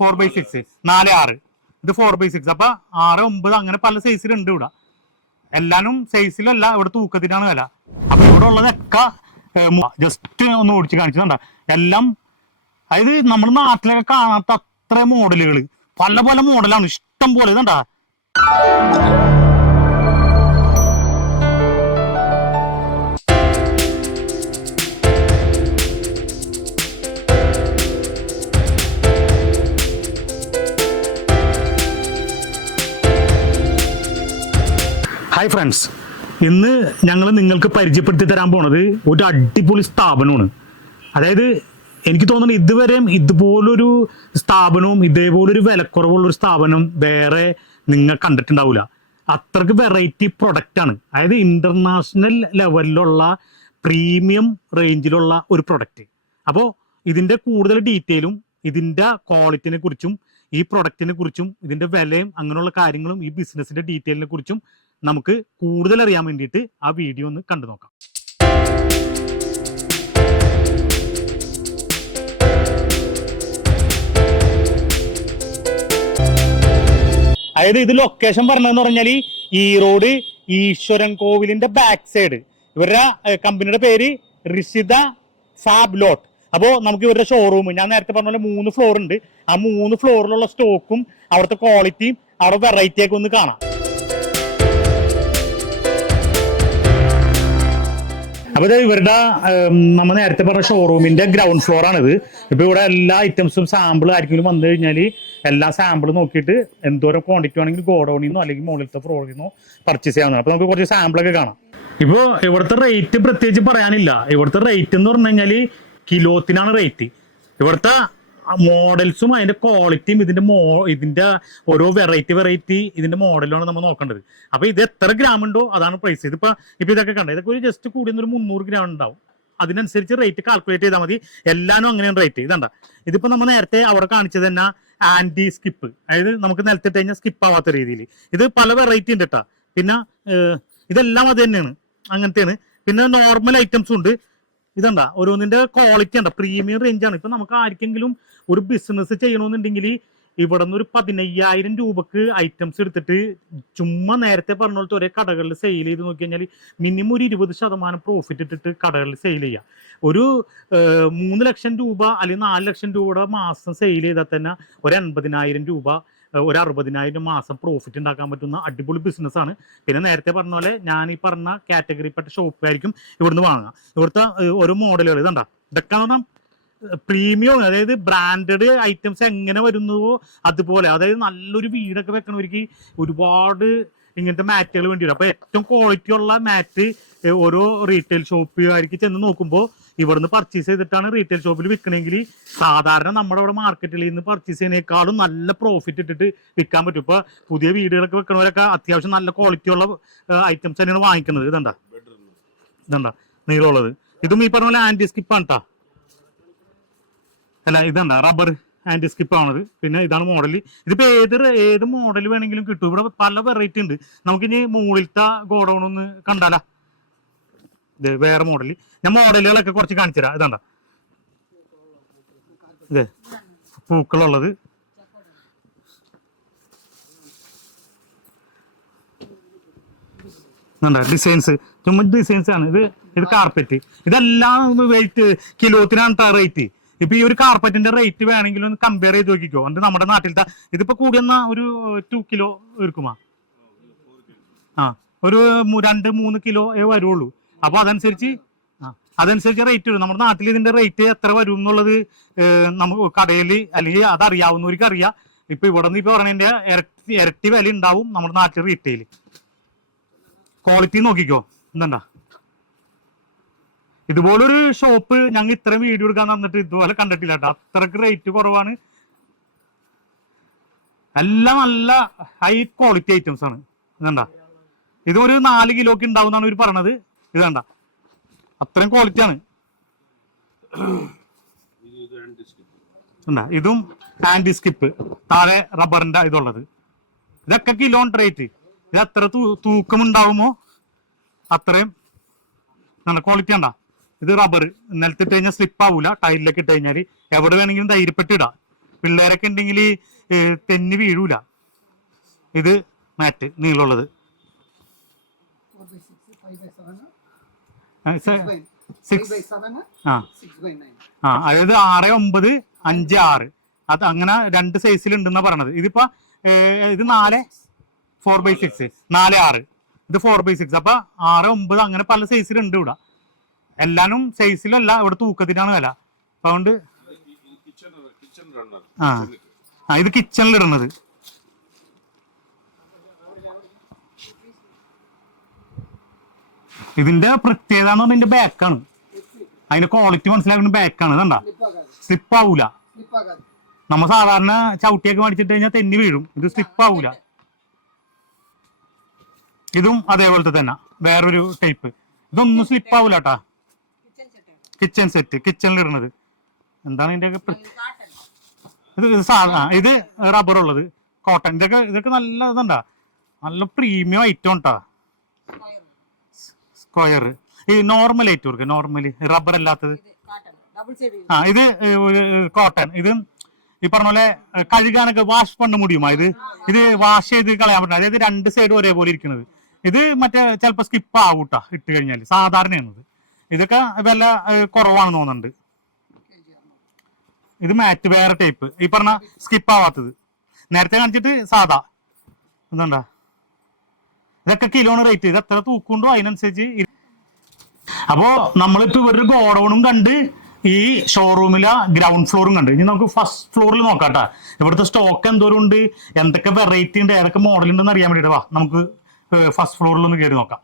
4x6, 4, 6. ഇത് 4x6. അപ്പൊ 6, 9 അങ്ങനെ പല സൈസിലുണ്ട് ഇവിടെ. എല്ലാനും സൈസിലല്ല, ഇവിടെ തൂക്കത്തിനാണ് വില. അപ്പൊ ഇവിടെ ഉള്ളതൊക്കെ ജസ്റ്റ് ഒന്ന് ഓടിച്ച് കാണിച്ചിട്ടുണ്ട. എല്ലാം അതായത് നമ്മുടെ നാട്ടിലൊക്കെ കാണാത്ത അത്ര മോഡലുകൾ, പല പല മോഡലാണ് ഇഷ്ടം പോലെ. ഇതുണ്ടാ ഹായ് ഫ്രണ്ട്സ്, ഇന്ന് ഞങ്ങൾ നിങ്ങൾക്ക് പരിചയപ്പെടുത്തി തരാൻ പോണത് ഒരു അടിപൊളി സ്ഥാപനമാണ്. അതായത് എനിക്ക് തോന്നുന്നു ഇതുവരെയും ഇതുപോലൊരു സ്ഥാപനവും ഇതേപോലൊരു വിലക്കുറവുള്ളൊരു സ്ഥാപനം വേറെ നിങ്ങൾ കണ്ടിട്ടുണ്ടാവില്ല. അത്രക്ക് വെറൈറ്റി പ്രൊഡക്റ്റാണ്. അതായത് ഇൻ്റർനാഷണൽ ലെവലിലുള്ള പ്രീമിയം റേഞ്ചിലുള്ള ഒരു പ്രൊഡക്റ്റ്. അപ്പോൾ ഇതിൻ്റെ കൂടുതൽ ഡീറ്റെയിലും ഇതിൻ്റെ ക്വാളിറ്റിനെ കുറിച്ചും ഈ പ്രൊഡക്റ്റിനെ കുറിച്ചും ഇതിൻ്റെ വിലയും അങ്ങനെയുള്ള കാര്യങ്ങളും ഈ ബിസിനസ്സിൻ്റെ ഡീറ്റെയിലിനെ കുറിച്ചും നമുക്ക് കൂടുതൽ അറിയാൻ വേണ്ടിയിട്ട് ആ വീഡിയോ ഒന്ന് കണ്ടു നോക്കാം. അതായത് ഇത് ലൊക്കേഷൻ പറഞ്ഞതെന്ന് പറഞ്ഞാൽ ഈറോഡ് ഈശ്വരൻ കോവിലിന്റെ ബാക്ക് സൈഡ്. ഇവരുടെ കമ്പനിയുടെ പേര് ഋഷിത ഫാബ് ലോട്ട്. അപ്പോൾ നമുക്ക് ഇവരുടെ ഷോറൂം ഞാൻ നേരത്തെ പറഞ്ഞ പോലെ 3 ഫ്ലോർ ഉണ്ട്. ആ 3 ഫ്ലോറിലുള്ള സ്റ്റോക്കും അവിടുത്തെ ക്വാളിറ്റിയും അവിടെ വെറൈറ്റിയൊക്കെ ഒന്ന് കാണാം. അപ്പോൾ ഇവരുടെ നമ്മൾ നേരത്തെ പറഞ്ഞ ഷോറൂമിന്റെ ഗ്രൗണ്ട് ഫ്ലോർ ആണിത്. ഇപ്പൊ ഇവിടെ എല്ലാ ഐറ്റംസും സാമ്പിൾ ആയിരിക്കും വന്നു കഴിഞ്ഞാൽ എല്ലാ സാമ്പിൾ നോക്കിയിട്ട് എന്തോരം ക്വാണ്ടിറ്റി ആണെങ്കിൽ ഗോഡൌണിൽ നിന്നോ അല്ലെങ്കിൽ മുകളിലത്തെ ഫ്ലോറിൽ നിന്നോ പർച്ചേസ് ചെയ്യാവുന്നതാണ്. അപ്പൊ നമുക്ക് കുറച്ച് സാമ്പിളൊക്കെ കാണാം. ഇപ്പോൾ ഇവിടുത്തെ റേറ്റ് പ്രത്യേകിച്ച് പറയാനില്ല. ഇവിടുത്തെ റേറ്റ് എന്ന് പറഞ്ഞു കഴിഞ്ഞാൽ കിലോത്തിനാണ് റേറ്റ്. ഇവിടുത്തെ മോഡൽസും അതിന്റെ ക്വാളിറ്റിയും ഇതിന്റെ ഓരോ വെറൈറ്റി ഇതിന്റെ മോഡലാണ് നമ്മൾ നോക്കേണ്ടത്. അപ്പൊ ഇത് എത്ര ഗ്രാം ഉണ്ടോ അതാണ് പ്രൈസ്. ഇപ്പൊ ഇതൊക്കെ കണ്ടത് ഇതൊക്കെ ഒരു ജസ്റ്റ് കൂടിയൊരു 300 ഗ്രാം ഉണ്ടാവും. അതിനനുസരിച്ച് റേറ്റ് കാൽക്കുലേറ്റ് ചെയ്താൽ മതി. എല്ലാനും അങ്ങനെയാണ് റേറ്റ്. ഇതണ്ട, ഇതിപ്പോ നമ്മൾ നേരത്തെ അവിടെ കാണിച്ചത് തന്നെ ആന്റി സ്കിപ്പ്, അതായത് നമുക്ക് നിലത്തിട്ട് കഴിഞ്ഞാൽ സ്കിപ്പ് ആവാത്ത രീതിയിൽ. ഇത് പല വെറൈറ്റി ഉണ്ട് കേട്ടോ. പിന്നെ ഇതെല്ലാം അത് തന്നെയാണ്, അങ്ങനത്തെയാണ്. പിന്നെ നോർമൽ ഐറ്റംസും ഉണ്ട്. ഇതണ്ട, ഓരോന്നിന്റെ ക്വാളിറ്റി ഉണ്ട്, പ്രീമിയം റേഞ്ചാണ്. ഇപ്പൊ നമുക്ക് ആർക്കെങ്കിലും ഒരു ബിസിനസ് ചെയ്യണമെന്നുണ്ടെങ്കിൽ ഇവിടെ നിന്ന് ഒരു 15,000 രൂപക്ക് ഐറ്റംസ് എടുത്തിട്ട് ചുമ്മാ നേരത്തെ പറഞ്ഞ പോലത്തെ ഒരേ കടകളിൽ സെയിൽ ചെയ്ത് നോക്കി കഴിഞ്ഞാൽ മിനിമം ഒരു 20% പ്രോഫിറ്റ് ഇട്ടിട്ട് കടകളിൽ സെയിൽ ചെയ്യുക. ഒരു 3 ലക്ഷം രൂപ അല്ലെങ്കിൽ 4 ലക്ഷം രൂപയുടെ മാസം സെയിൽ ചെയ്താൽ തന്നെ ഒരു 80,000 രൂപ, ഒരു 60,000 മാസം പ്രോഫിറ്റ് ഉണ്ടാക്കാൻ പറ്റുന്ന അടിപൊളി ബിസിനസ്സാണ്. പിന്നെ നേരത്തെ പറഞ്ഞ പോലെ ഞാൻ ഈ പറഞ്ഞ കാറ്റഗറിപ്പെട്ട ഷോപ്പായിരിക്കും ഇവിടുന്ന് വാങ്ങുക. ഇവിടുത്തെ ഓരോ മോഡലുകൾ ഇതണ്ട, ഇതൊക്കെ പറഞ്ഞാൽ പ്രീമിയം, അതായത് ബ്രാൻഡഡ് ഐറ്റംസ് എങ്ങനെ വരുന്നുവോ അതുപോലെ. അതായത് നല്ലൊരു വീടൊക്കെ വെക്കണവർക്ക് ഒരുപാട് ഇങ്ങനത്തെ മാറ്റുകൾ വേണ്ടി വരും. അപ്പൊ ഏറ്റവും ക്വാളിറ്റി ഉള്ള മാറ്റ് ഓരോ റീറ്റെയിൽ ഷോപ്പുകാർക്ക് ചെന്ന് നോക്കുമ്പോൾ ഇവിടുന്ന് പർച്ചേസ് ചെയ്തിട്ടാണ് റീറ്റെയിൽ ഷോപ്പിൽ വിൽക്കണമെങ്കിൽ സാധാരണ നമ്മുടെ അവിടെ മാർക്കറ്റിൽ നിന്ന് പർച്ചേസ് ചെയ്യുന്നതിനേക്കാളും നല്ല പ്രോഫിറ്റ് ഇട്ടിട്ട് വിൽക്കാൻ പറ്റും. ഇപ്പൊ പുതിയ വീടുകളൊക്കെ വെക്കണവരൊക്കെ അത്യാവശ്യം നല്ല ക്വാളിറ്റി ഉള്ള ഐറ്റംസ് തന്നെയാണ് വാങ്ങിക്കുന്നത്. ഇതണ്ട നീളമുള്ളത്. ഇതും ഈ പറഞ്ഞ പോലെ ആന്റി സ്കിപ്പാണ് കേട്ടോ. അല്ല, ഇതണ്ട റബ്ബർ ആന്റി സ്കിപ്പ് ആണത്. പിന്നെ ഇതാണ് മോഡൽ. ഇതിപ്പോ ഏത് മോഡൽ വേണമെങ്കിലും കിട്ടും. ഇവിടെ പല വെറൈറ്റി ഉണ്ട്. നമുക്കിനി മുകളിലത്തെ ഗോഡൌൺ ഒന്ന് കണ്ടാലാ. ഇത് വേറെ മോഡൽ. ഞാൻ മോഡലുകളൊക്കെ കുറച്ച് കാണിച്ചു തരാം. ഇതണ്ട, ഇതേ പൂക്കളുള്ളത്. ഡിസൈൻസ് ചുമ്മാ ഡിസൈൻസ് ആണ്. ഇത് കാർപ്പറ്റ്. ഇതെല്ലാം വെയിറ്റ് കിലോത്തിനാണ് റേറ്റ്. ഇപ്പൊ ഈ ഒരു കാർപ്പറ്റിന്റെ റേറ്റ് വേണമെങ്കിൽ ഒന്ന് കമ്പയർ ചെയ്ത് നോക്കിക്കോ. എന്നിട്ട് നമ്മുടെ നാട്ടിലത്തെ ഇതിപ്പോ കൂടിയെന്ന ഒരു 2 കിലോ ഇരിക്കുമാ, ഒരു 2-3 കിലോ വരുള്ളൂ. അപ്പൊ അതനുസരിച്ച് റേറ്റ് വരും. നമ്മുടെ നാട്ടിൽ ഇതിന്റെ റേറ്റ് എത്ര വരും എന്നുള്ളത് നമുക്ക് കടയിൽ അല്ലെങ്കിൽ അതറിയാവുന്നവർക്ക് അറിയാം. ഇപ്പൊ ഇവിടെ നിന്ന് ഇപ്പൊ പറഞ്ഞതിന്റെ ഇരട്ടി വില ഉണ്ടാവും നമ്മുടെ നാട്ടിൽ റീറ്റെയിൽ. ക്വാളിറ്റി നോക്കിക്കോ. എന്താ, ഇതുപോലൊരു ഷോപ്പ് ഞങ്ങൾ ഇത്രയും വീഡിയോ എടുക്കാൻ തന്നിട്ട് ഇതുപോലെ കണ്ടിട്ടില്ല കേട്ടോ. അത്രക്ക് റേറ്റ് കുറവാണ്. എല്ലാം നല്ല ഹൈ ക്വാളിറ്റി ഐറ്റംസ് ആണ്. ഇതണ്ട, ഇതൊരു 4 കിലോക്ക് ഉണ്ടാവും എന്നാണ് ഇവർ പറഞ്ഞത്. ഇതണ്ട, അത്രയും ക്വാളിറ്റി ആണ്. ഇതും ആന്റി സ്കിപ്പ്, താഴെ റബ്ബറിന്റെ ഇതുള്ളത്. ഇതൊക്കെ കിലോ റേറ്റ്. ഇത് എത്ര തൂക്കം ഉണ്ടാവുമോ അത്രയും നല്ല ക്വാളിറ്റി ഉണ്ടാ. ഇത് റബ്ബർ നിലത്തിട്ട് കഴിഞ്ഞാൽ സ്ലിപ്പ് ആവൂല. ടൈലിലേക്ക് ഇട്ട് കഴിഞ്ഞാൽ എവിടെ വേണമെങ്കിലും ധൈര്യപ്പെട്ട് ഇടാം. പിള്ളേരൊക്കെ ഉണ്ടെങ്കിൽ തെന്നി വീഴൂല. ഇത് മാറ്റ് നീളമുള്ളത് അതായത് 6, 9, 5, 6 അത് അങ്ങനെ 2 സൈസിലുണ്ടെന്നാ പറഞ്ഞത്. ഇതിപ്പോ ഇത് 4/6 4, 6 ഇത് 4/6. അപ്പൊ 6, 9 അങ്ങനെ പല സൈസിലുണ്ട് ഇവിടെ. എല്ലാനും സൈസിലല്ല, ഇവിടെ തൂക്കത്തിനാണ് വില. അപ്പൊ അതുകൊണ്ട് ഇത് കിച്ചണിലിടുന്നത്. ഇതിന്റെ പ്രത്യേകത എന്ന് പറഞ്ഞാൽ ഇതിന്റെ ബാക്കാണ്. അതിന്റെ ക്വാളിറ്റി മനസ്സിലാക്കുന്ന ബാക്കാണ്. ഇതണ്ടാ, സ്ലിപ്പ് ആവൂല. നമ്മ സാധാരണ ചവിട്ടിയൊക്കെ മേടിച്ചിട്ട് കഴിഞ്ഞാൽ തെന്നി വീഴും. ഇത് സ്ലിപ്പ് ആവൂല. ഇതും അതേപോലത്തെ തന്നെ വേറൊരു ടൈപ്പ്. ഇതൊന്നും സ്ലിപ്പ് ആവൂല കേട്ടാ. കിച്ചൺ സെറ്റ്, കിച്ചണിൽ ഇടുന്നത്. എന്താണ് ഇതിന്റെ ഇത് റബ്ബർ ഉള്ളത്, കോട്ടൺ. ഇതൊക്കെ നല്ല ഇതുണ്ടാ, നല്ല പ്രീമിയം ഐറ്റം ഉണ്ടാ. സ്ക്വയർ ഈ നോർമൽ ഐറ്റം കൊടുക്കുക, നോർമലി റബ്ബർ അല്ലാത്തത്. ഇത് കോട്ടൺ. ഇത് ഈ പറഞ്ഞ പോലെ കഴുകാനൊക്കെ വാഷ് പണ്ട് മുടിയുമാ. ഇത് വാഷ് ചെയ്ത് കളയാൻ പറ്റില്ല. അതായത് 2 സൈഡും ഒരേപോലെ ഇരിക്കുന്നത്. ഇത് മറ്റേ ചിലപ്പോ സ്കിപ്പ് ആവൂട്ടാ ഇട്ട് കഴിഞ്ഞാൽ. സാധാരണയാണ് ഇതൊക്കെ വില കുറവാണെന്ന് തോന്നുന്നുണ്ട്. ഇത് മാറ്റ് വേറെ ടൈപ്പ്, ഈ പറഞ്ഞ സ്കിപ്പ് ആവാത്തത്. നേരത്തെ കാണിച്ചിട്ട് സാധാ എന്താ. ഇതൊക്കെ കിലോണ് റേറ്റ്. ഇത് എത്ര തൂക്കുണ്ടോ അതിനനുസരിച്ച്. അപ്പോ നമ്മളിപ്പോ ഇവരുടെ ഗോഡൌണും കണ്ട് ഈ ഷോറൂമിലെ ഗ്രൗണ്ട് ഫ്ലോറും കണ്ട്. ഇനി നമുക്ക് ഫസ്റ്റ് ഫ്ലോറിൽ നോക്കാട്ടാ. ഇവിടുത്തെ സ്റ്റോക്ക് എന്തോരം ഉണ്ട്, എന്തൊക്കെ വെറൈറ്റി ഉണ്ട്, ഏതൊക്കെ മോഡൽ ഉണ്ടെന്ന് അറിയാൻ വേണ്ടിട്ട് വാ നമുക്ക് ഫസ്റ്റ് ഫ്ലോറിൽ ഒന്ന് കയറി നോക്കാം.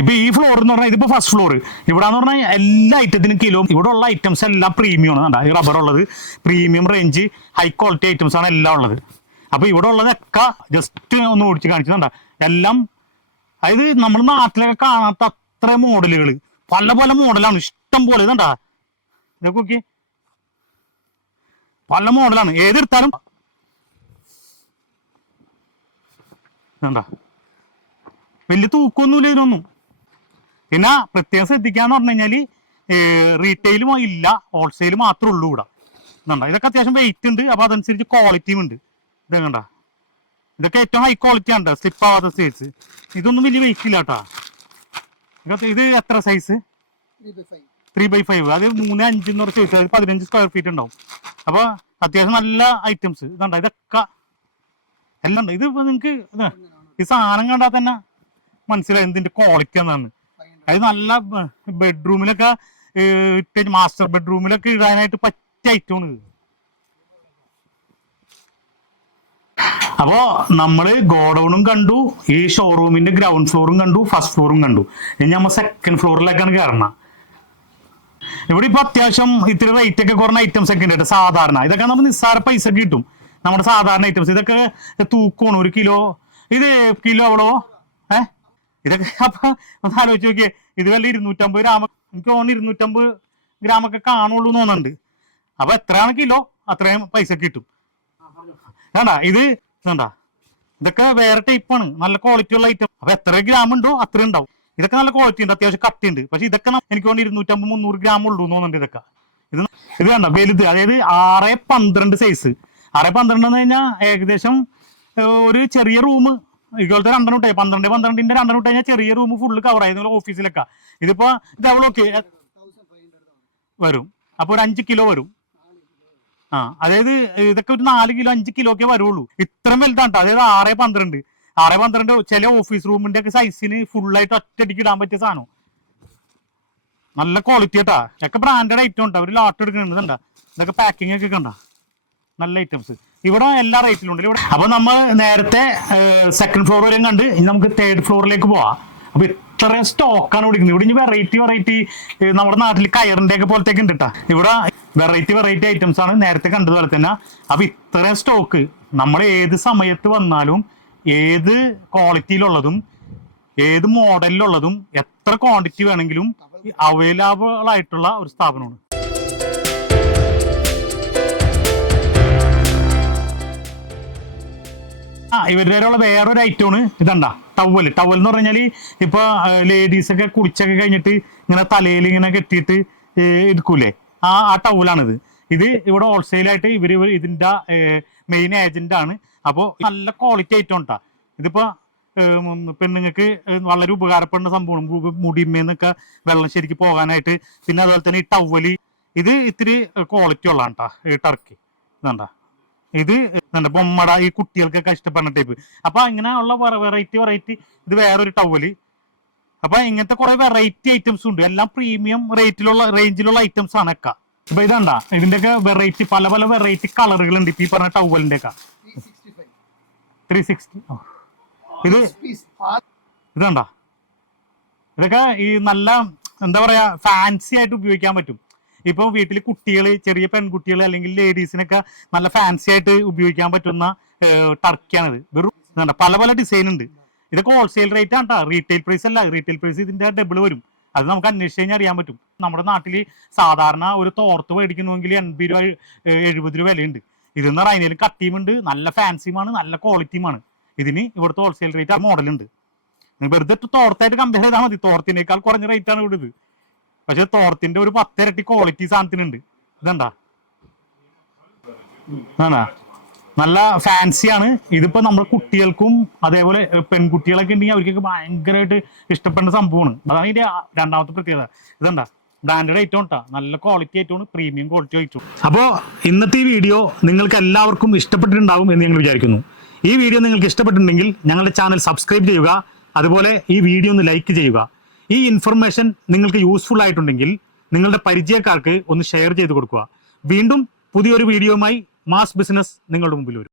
ഇപ്പൊ ഈ ഫ്ലോർ എന്ന് പറഞ്ഞാൽ ഇതിപ്പോ ഫസ്റ്റ് ഫ്ലോർ. ഇവിടെ എന്ന് പറഞ്ഞാൽ എല്ലാ ഐറ്റത്തിനും കിലോ. ഇവിടെ ഉള്ള ഐറ്റംസ് എല്ലാം പ്രീമിയം ആണ്. ഈ റബ്ബർ ഉള്ളത് premium range, high quality items ആണ് എല്ലാം ഉള്ളത്. അപ്പൊ ഇവിടെ ഉള്ളതൊക്കെ ജസ്റ്റ് ഒന്ന് ഓടിച്ച് കാണിച്ചിട്ടുണ്ടാ. എല്ലാം അതായത് നമ്മൾ നാട്ടിലൊക്കെ കാണാത്ത അത്ര മോഡലുകൾ, പല പല മോഡലാണ് ഇഷ്ടം പോലെ. ഇതുണ്ടാ, ഇതൊക്കെ നോക്കി, പല മോഡലാണ്. ഏതെടുത്താലും ഇതുണ്ടാ, വലിയ തൂക്കൊന്നുമില്ല ഇതിനൊന്നും. പിന്നെ പ്രത്യേകം ശ്രദ്ധിക്കാന്ന് പറഞ്ഞു കഴിഞ്ഞാല് റീറ്റെയിലും ഇല്ല, ഹോൾസെയിൽ മാത്രമേ ഉള്ളൂ ഇവിടെ. ഇതുണ്ടാ, ഇതൊക്കെ അത്യാവശ്യം വെയിറ്റ് ഉണ്ട്. അപ്പൊ അതനുസരിച്ച് ക്വാളിറ്റിയും ഉണ്ട്. ഇത് കണ്ട, ഇതൊക്കെ ഏറ്റവും ഹൈ ക്വാളിറ്റി ആണ്, സ്ലിപ്പ് ആവാത്ത സൈസ്. ഇതൊന്നും വലിയ വെയിറ്റ് ഇല്ല കേട്ടാ. ഇത് എത്ര സൈസ്? 3/5. അത് 3.5 എന്ന് പറഞ്ഞ സൈസ്. 15 സ്ക്വയർ ഫീറ്റ് ഉണ്ടാവും. അപ്പൊ അത്യാവശ്യം നല്ല ഐറ്റംസ്. ഇതുണ്ട, ഇതൊക്കെ എല്ലാം ഉണ്ട്. ഇത് നിങ്ങക്ക് ഈ സാധനം കണ്ടാൽ തന്നെ മനസ്സിലായി എന്തിന്റെ ക്വാളിറ്റി എന്നാണ്. അത് നല്ല ബെഡ്റൂമിലൊക്കെ മാസ്റ്റർ ബെഡ്റൂമിലൊക്കെ ഇടാനായിട്ട് പറ്റിയ ഐറ്റമാണ് ഇത്. അപ്പോ നമ്മള് ഗോഡൌണും കണ്ടു, ഈ ഷോറൂമിന്റെ ഗ്രൗണ്ട് ഫ്ലോറും കണ്ടു, ഫസ്റ്റ് ഫ്ലോറും കണ്ടു. ഇനി നമ്മൾ സെക്കൻഡ് ഫ്ലോറിലേക്കാണ് കയറണം. ഇവിടെ ഇപ്പൊ അത്യാവശ്യം ഇത്തിരി റേറ്റ് ഒക്കെ കുറഞ്ഞ ഐറ്റംസ് ഒക്കെ ഉണ്ട്. സാധാരണ ഇതൊക്കെ നമ്മൾ നിസ്സാര പൈസ കിട്ടും. നമ്മുടെ സാധാരണ ഐറ്റംസ് ഇതൊക്കെ തൂക്കമാണ്. 1 കിലോ. ഇത് കിലോ എവളോ ഇതൊക്കെ. അപ്പൊ ഒന്ന് ആലോചിച്ച് നോക്കിയേ, ഇത് വല്ല 250 ഗ്രാം, എനിക്ക് തോന്നുന്നു 250 ഗ്രാമൊക്കെ കാണുള്ളൂ എന്ന് തോന്നുന്നുണ്ട്. അപ്പൊ എത്രയാണ് കിലോ അത്രയും പൈസ കിട്ടും. വേണ്ടാ, ഇത് വേണ്ടാ, ഇതൊക്കെ വേറെ ടൈപ്പാണ്, നല്ല ക്വാളിറ്റി ഉള്ള ഐറ്റം. അപ്പൊ എത്ര ഗ്രാം ഉണ്ടോ അത്ര ഉണ്ടാവും. ഇതൊക്കെ നല്ല ക്വാളിറ്റി ഉണ്ട്, അത്യാവശ്യം കട്ടി ഉണ്ട്. പക്ഷെ ഇതൊക്കെ എനിക്ക് തോന്നുന്നു 250-300 ഗ്രാം ഉള്ളൂ എന്ന് തോന്നുന്നുണ്ട്. ഇതൊക്കെ ഇത് വേണ്ട വലുത്, അതായത് 6/12 സൈസ്. 6/12 എന്ന് കഴിഞ്ഞാൽ ഏകദേശം ഒരു ചെറിയ റൂം ഇതുപോലത്തെ 2 ഇട്ടേ 12-12ന്റെ 2 ഇട്ട് കഴിഞ്ഞാൽ ചെറിയ റൂം ഫുള്ള് കവർ ആയിരുന്നു ഓഫീസിലൊക്കെ. ഇതിപ്പോ ഇത് അവളൊക്കെ വരും. അപ്പൊ ഒരു 5 കിലോ വരും. അതായത് ഇതൊക്കെ ഒരു 4 കിലോ 5 കിലോ ഒക്കെ വരുള്ളൂ. ഇത്രയും വലുതാണ്. അതായത് 6/12 ചില ഓഫീസ് റൂമിന്റെ ഒക്കെ സൈസിന് ഫുള്ളായിട്ട് ഒറ്റയടിക്ക് ഇടാൻ പറ്റിയ സാധനം. നല്ല ക്വാളിറ്റി കേട്ടാ. ഇതൊക്കെ ബ്രാൻഡഡ് ഐറ്റം ഉണ്ടാ. ഒരു ലോട്ട് എടുക്കുന്നുണ്ട്. ഇതൊക്കെ പാക്കിംഗ് ഒക്കെ കണ്ട നല്ല ഐറ്റംസ്. ഇവിടെ എല്ലാ റേറ്റിലും ഉണ്ട് ഇവിടെ. അപ്പൊ നമ്മൾ നേരത്തെ സെക്കൻഡ് ഫ്ലോർ വരെയും കണ്ട്, ഇനി നമുക്ക് തേർഡ് ഫ്ലോറിലേക്ക് പോവാം. അപ്പൊ ഇത്രയും സ്റ്റോക്കാണ് കൊടുക്കുന്നത്. ഇവിടെ ഇനി വെറൈറ്റി നമ്മുടെ നാട്ടിൽ കയറിന്റെ ഒക്കെ പോലത്തേക്ക് ഉണ്ട് കേട്ടാ. ഇവിടെ വെറൈറ്റി ഐറ്റംസ് ആണ് നേരത്തെ കണ്ടതുപോലെ തന്നെ. അപ്പൊ ഇത്രയും സ്റ്റോക്ക് നമ്മൾ ഏത് സമയത്ത് വന്നാലും ഏത് ക്വാളിറ്റിയിലുള്ളതും ഏത് മോഡലിലുള്ളതും എത്ര ക്വാണ്ടിറ്റി വേണമെങ്കിലും അവൈലബിൾ ആയിട്ടുള്ള ഒരു സ്ഥാപനമാണ്. ഇവരുടെ ഉള്ള വേറൊരു ഐറ്റമാണ് ഇതണ്ട, ടവൽ എന്ന് പറഞ്ഞാല് ഇപ്പൊ ലേഡീസ് ഒക്കെ കുളിച്ചൊക്കെ കഴിഞ്ഞിട്ട് ഇങ്ങനെ തലയിൽ ഇങ്ങനെ കെട്ടിയിട്ട് എടുക്കൂലേ, ആ ടവലാണിത്. ഇത് ഇവിടെ ഹോൾസെയിലായിട്ട് ഇവര് ഇതിന്റെ മെയിൻ ഏജന്റ് ആണ്. അപ്പോൾ നല്ല ക്വാളിറ്റി ഐറ്റം ഉണ്ടാ. ഇതിപ്പോ പെണ്ണുങ്ങൾക്ക് വളരെ ഉപകാരപ്പെടുന്ന സംഭവമാണ്. മുടിമേന്നൊക്കെ വെള്ളം ശരിക്കും പോകാനായിട്ട്. പിന്നെ അതുപോലെ തന്നെ ഈ ടവല്, ഇത് ഇത്തിരി ക്വാളിറ്റി ഉള്ളതാണ് കേട്ടോ. ഈ ടർക്കി ഇതാണ്ടാ, ഇത് ബൊമ്മട ഈ കുട്ടികൾക്കൊക്കെ ഇഷ്ടപ്പെടുന്ന ടൈപ്പ്. അപ്പൊ ഇങ്ങനെ ഉള്ള വെറൈറ്റി ഇത് വേറൊരു ടവല്. അപ്പൊ ഇങ്ങനത്തെ കുറെ വെറൈറ്റി ഐറ്റംസ് ഉണ്ട്. എല്ലാം പ്രീമിയം റേഞ്ചിലുള്ള ഐറ്റംസ് ആണ് ഒക്കെ. ഇപ്പൊ ഇതാണ്ടാ, ഇതിന്റെ ഒക്കെ വെറൈറ്റി പല വെറൈറ്റി കളറുകൾ ഉണ്ട്. ഇപ്പൊ ഈ പറഞ്ഞ ടവലിന്റെ ഒക്കെ 360. ഇത് ഇതാണ്ടാ, ഇതൊക്കെ ഈ നല്ല എന്താ പറയാ ഫാൻസി ആയിട്ട് ഉപയോഗിക്കാൻ പറ്റും. ഇപ്പൊ വീട്ടിൽ കുട്ടികൾ, ചെറിയ പെൺകുട്ടികൾ അല്ലെങ്കിൽ ലേഡീസിനൊക്കെ നല്ല ഫാൻസി ആയിട്ട് ഉപയോഗിക്കാൻ പറ്റുന്ന ടർക്കിയാണിത്. വെറും പല ഡിസൈൻ ഉണ്ട്. ഇതൊക്കെ ഹോൾസെയിൽ റേറ്റ് ആണ് കേട്ടോ, റീറ്റെയിൽ പ്രൈസ് അല്ല. റീറ്റെയിൽ പ്രൈസ് ഇതിന്റെ ഡബിൾ വരും. അത് നമുക്ക് അന്വേഷിച്ച് കഴിഞ്ഞാൽ അറിയാൻ പറ്റും. നമ്മുടെ നാട്ടിൽ സാധാരണ ഒരു തോർത്ത് മേടിക്കുന്നെങ്കിൽ 80 രൂപ 70 രൂപ വിലയുണ്ട്. ഇതെന്ന് പറഞ്ഞാൽ അതിനേലും കട്ടിയുമുണ്ട്, നല്ല ഫാൻസിയുമാണ്, നല്ല ക്വാളിറ്റിയുമാണ്. ഇതിന് ഇവിടുത്തെ ഹോൾസെയിൽ റേറ്റ് മോഡലുണ്ട്. വെറുതെ തോർത്തായിട്ട് കമ്പയർ ചെയ്താൽ മതി. തോർത്തിനേക്കാൾ കുറഞ്ഞ റേറ്റ് ആണ് ഇവിടെ ഇത്. പക്ഷെ തോർത്തിന്റെ ഒരു 10 ഇരട്ടി ക്വാളിറ്റി സാധനത്തിനുണ്ട്. ഇതെന്താ നല്ല ഫാൻസിയാണ്. ഇതിപ്പോ നമ്മുടെ കുട്ടികൾക്കും അതേപോലെ പെൺകുട്ടികളൊക്കെ ഉണ്ടെങ്കിൽ അവർക്കൊക്കെ ഭയങ്കരമായിട്ട് ഇഷ്ടപ്പെടുന്ന സംഭവമാണ്. അതാണ് ഇതിന്റെ രണ്ടാമത്തെ പ്രത്യേകത. ഇതെന്താ ബ്രാൻഡഡ് ഐറ്റം ഉണ്ടാ, നല്ല ക്വാളിറ്റി ഐറ്റമാണ്, പ്രീമിയം ക്വാളിറ്റി ഐറ്റം. അപ്പോൾ ഇന്നത്തെ ഈ വീഡിയോ നിങ്ങൾക്ക് എല്ലാവർക്കും ഇഷ്ടപ്പെട്ടിട്ടുണ്ടാവും എന്ന് ഞങ്ങൾ വിചാരിക്കുന്നു. ഈ വീഡിയോ നിങ്ങൾക്ക് ഇഷ്ടപ്പെട്ടിട്ടുണ്ടെങ്കിൽ ഞങ്ങളുടെ ചാനൽ സബ്സ്ക്രൈബ് ചെയ്യുക. അതുപോലെ ഈ വീഡിയോ ഒന്ന് ലൈക്ക് ചെയ്യുക. ഈ ഇൻഫർമേഷൻ നിങ്ങൾക്ക് യൂസ്ഫുൾ ആയിട്ടുണ്ടെങ്കിൽ നിങ്ങളുടെ പരിചയക്കാർക്ക് ഒന്ന് ഷെയർ ചെയ്ത് കൊടുക്കുക. വീണ്ടും പുതിയൊരു വീഡിയോയുമായി മാസ് ബിസിനസ് നിങ്ങളുടെ മുമ്പിൽ വരും.